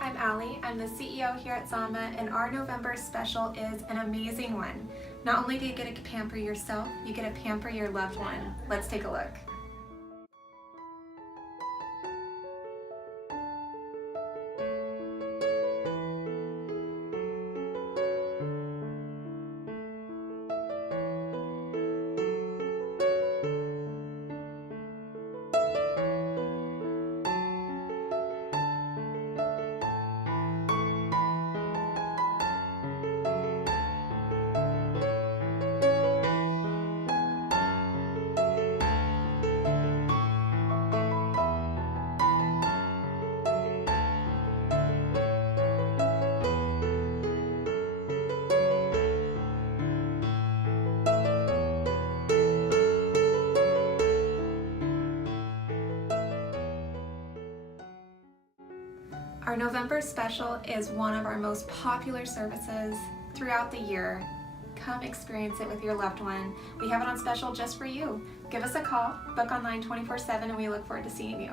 I'm Allie. I'm the CEO here at Zama, and our November special is an amazing one. Not only do you get to pamper yourself, you get to pamper your loved one. Let's take a look. Our November special is one of our most popular services throughout the year. Come experience it with your loved one. We have it on special just for you. Give us a call, book online 24/7, and we look forward to seeing you.